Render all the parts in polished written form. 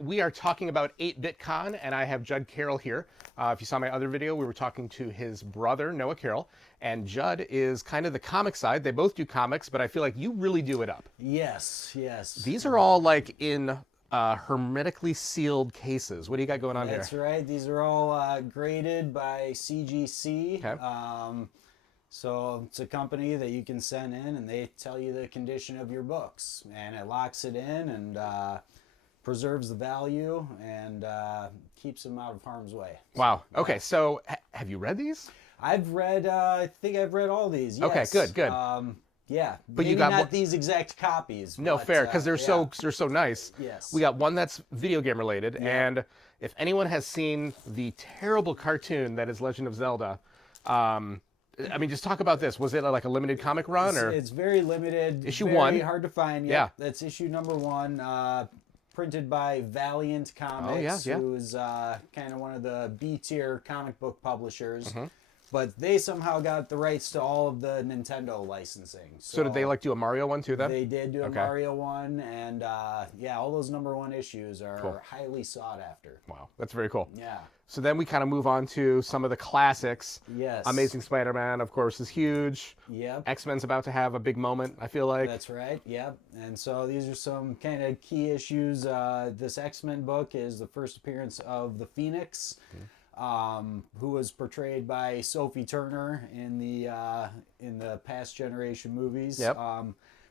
we are talking about 8-Bit Con, and I have Jud Carroll here. If you saw my other video, we were talking to his brother, Noah Carroll, and Jud is kind of the comic side. They both do comics, but I feel like you really do it up. Yes, yes. These are all like in hermetically sealed cases. What do you got going on That's here? right. These are all graded by CGC. Okay. So it's a company that you can send in, and they tell you the condition of your books, and it locks it in and preserves the value and keeps them out of harm's way. Wow. Okay, so have you read these? I've read. I think I've read all these. Yes. Okay, good, good. Yeah, But maybe you got not these exact copies. No, but, fair, because they're yeah. so nice. Yes. We got one that's video game related, and if anyone has seen the terrible cartoon that is Legend of Zelda, I mean, just talk about this. Was it like a limited comic run, or It's very limited. Issue very 1. Very hard to find. Yeah. That's issue number 1. Printed by Valiant Comics, who's kind of one of the B-tier comic book publishers. But they somehow got the rights to all of the Nintendo licensing. So did they like do a Mario one too then? They did do a Mario one, and yeah, all those number 1 issues are highly sought after. Wow, that's very cool. Yeah. So then we kind of move on to some of the classics. Yes. Amazing Spider-Man, of course, is huge. Yep. X-Men's about to have a big moment, I feel like. That's right. Yep. And so these are some kind of key issues. This X-Men book is the first appearance of the Phoenix. Who was portrayed by Sophie Turner in the past generation movies. Yep.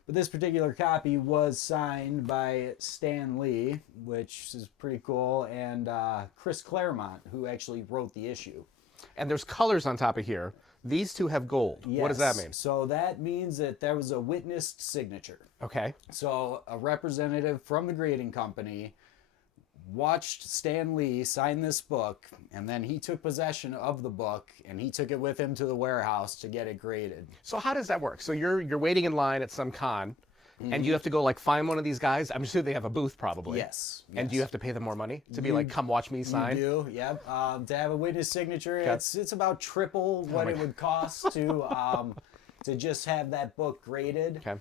But this particular copy was signed by Stan Lee, which is pretty cool, and Chris Claremont, who actually wrote the issue. And there's colors on top of here. These two have gold. Yes. What does that mean? So that means that there was a witnessed signature. Okay. So a representative from the grading company watched Stan Lee sign this book, and then he took possession of the book and he took it with him to the warehouse to get it graded. So how does that work? So you're waiting in line at some con, and you have to go like find one of these guys. I'm sure they have a booth probably. Yes. And do you have to pay them more money to be like, come watch me sign? You do, yep. To have a witness signature, it's about triple what it would cost to just have that book graded. Okay.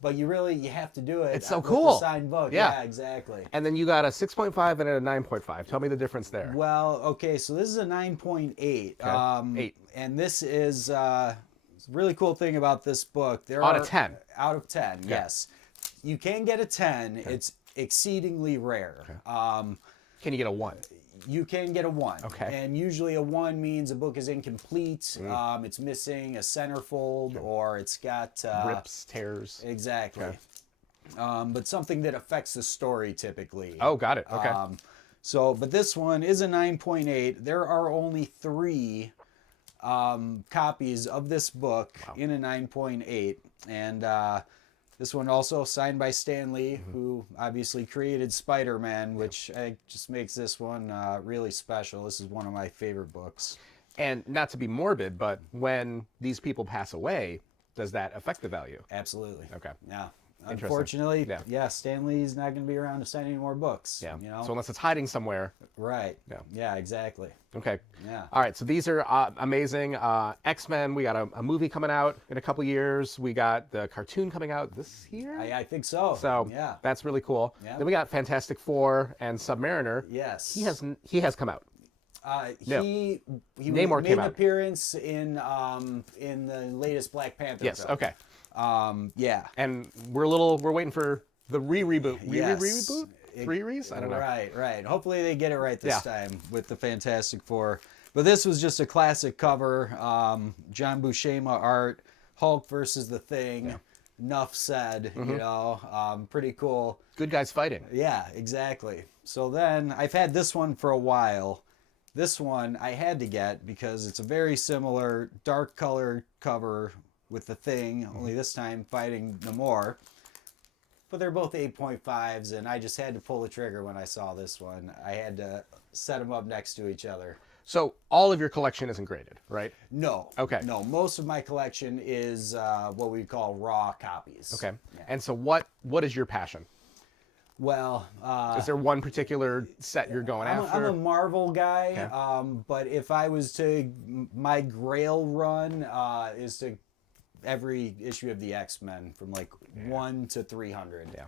But you have to do it. It's so with cool. The signed book. Yeah. Yeah, exactly. And then you got a 6.5 and a 9.5. Tell me the difference there. Well, okay, so this is a 9.8. 8. And this is a really cool thing about this book. Out of 10. Out of 10, yes. You can get a 10. Okay. It's exceedingly rare. Okay. Can you get a 1? You can get a 1. Okay. And usually a 1 means a book is incomplete. It's missing a centerfold, or it's got rips, tears. Exactly. Okay. But something that affects the story typically. Oh, got it. Okay. But this one is a 9.8. There are only 3 copies of this book in a 9.8, and this one also signed by Stan Lee, who obviously created Spider-Man, which just makes this one really special. This is one of my favorite books. And not to be morbid, but when these people pass away, does that affect the value? Absolutely. Okay. Yeah. Unfortunately, Stan Lee's not going to be around to sign any more books. Yeah. You know? So unless it's hiding somewhere. Right. Yeah, exactly. Okay. Yeah. All right. So these are amazing. X-Men, we got a movie coming out in a couple years. We got the cartoon coming out this year. I think so. So yeah, that's really cool. Yeah. Then we got Fantastic Four and Submariner. Yes. He has come out. He Namor made came an out. appearance in the latest Black Panther Yes. film. Okay. Yeah. And we're waiting for the reboot. Yes. Reboot? Re-res? I don't know. Right. Hopefully they get it right this time with the Fantastic Four. But this was just a classic cover. John Buscema art, Hulk versus the Thing. Yeah. Enough said, you know. Pretty cool. Good guys fighting. Yeah, exactly. So then I've had this one for a while. This one I had to get because it's a very similar dark color cover with the Thing, only this time fighting Namor. But they're both 8.5s, and I just had to pull the trigger when I saw this one. I had to set them up next to each other. So all of your collection isn't graded, right? No. Okay. No, most of my collection is what we call raw copies. Okay. Yeah. And so what is your passion? Well, is there one particular set you're going after? I'm a Marvel guy, Okay. but if I was to, my Grail run is to every issue of the X-Men from like 1 to 300. Yeah.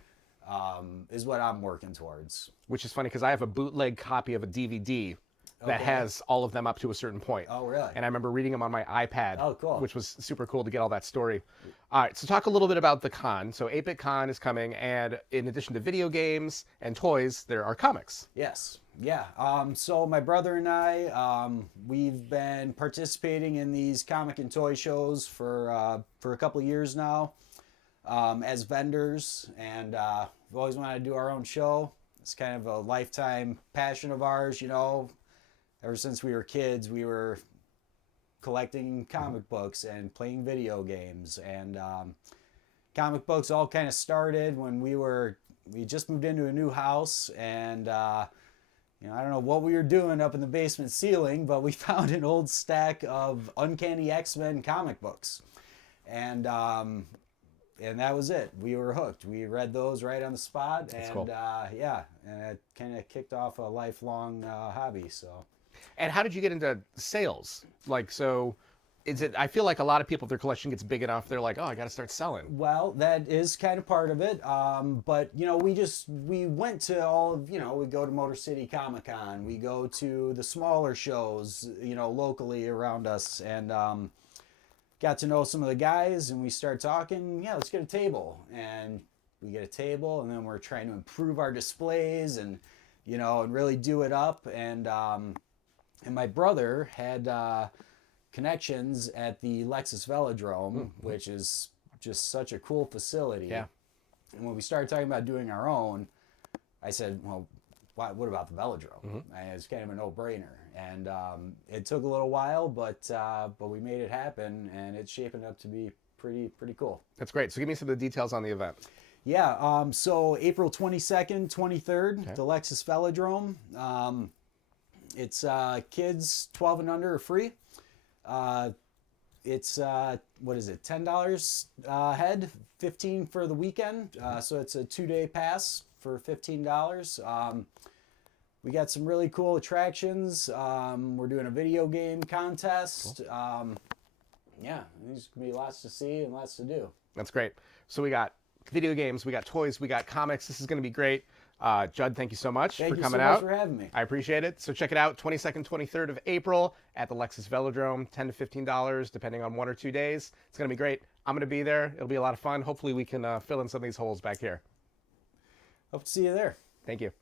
is what I'm working towards. Which is funny because I have a bootleg copy of a DVD that Okay. has all of them up to a certain point. Oh, really? And I remember reading them on my iPad, Oh, cool. which was super cool to get all that story. All right, so talk a little bit about the con. So 8-Bit Con is coming, and in addition to video games and toys, there are comics. Yes. Yeah. So my brother and I, we've been participating in these comic and toy shows for a couple of years now, as vendors, and we've always wanted to do our own show. It's kind of a lifetime passion of ours, you know. Ever since we were kids, we were collecting comic books and playing video games, and comic books all kind of started when we just moved into a new house, and you know, I don't know what we were doing up in the basement ceiling, but we found an old stack of Uncanny X-Men comic books, and that was it. We were hooked. We read those right on the spot, That's and cool. yeah, and it kind of kicked off a lifelong hobby. So. And how did you get into sales? Like, so is it, I feel like a lot of people, if their collection gets big enough, they're like, oh, I got to start selling. Well, that is kind of part of it. But, you know, we went to all of, you know, we go to Motor City Comic Con, we go to the smaller shows, you know, locally around us, and got to know some of the guys, and we start talking, yeah, let's get a table. And we get a table, and then we're trying to improve our displays and, you know, and really do it up. And my brother had connections at the Lexus Velodrome, which is just such a cool facility. Yeah. And when we started talking about doing our own, I said, well, what about the Velodrome? And it's kind of a no-brainer. And it took a little while, but we made it happen, and it's shaping up to be pretty cool. That's great. So give me some of the details on the event. Yeah, so April 22nd, 23rd, Okay. the Lexus Velodrome. It's kids 12 and under are free. It's what is it, $10 head, $15 for the weekend. So it's a 2-day pass for $15. We got some really cool attractions. We're doing a video game contest. Cool. Yeah, there's gonna be lots to see and lots to do. That's great. So we got video games, we got toys, we got comics. This is going to be great. Judd, thank you so much for coming out. Thank you so much for having me. I appreciate it. So check it out, 22nd, 23rd of April at the Lexus Velodrome, $10 to $15, depending on 1 or 2 days. It's going to be great. I'm going to be there. It'll be a lot of fun. Hopefully we can fill in some of these holes back here. Hope to see you there. Thank you.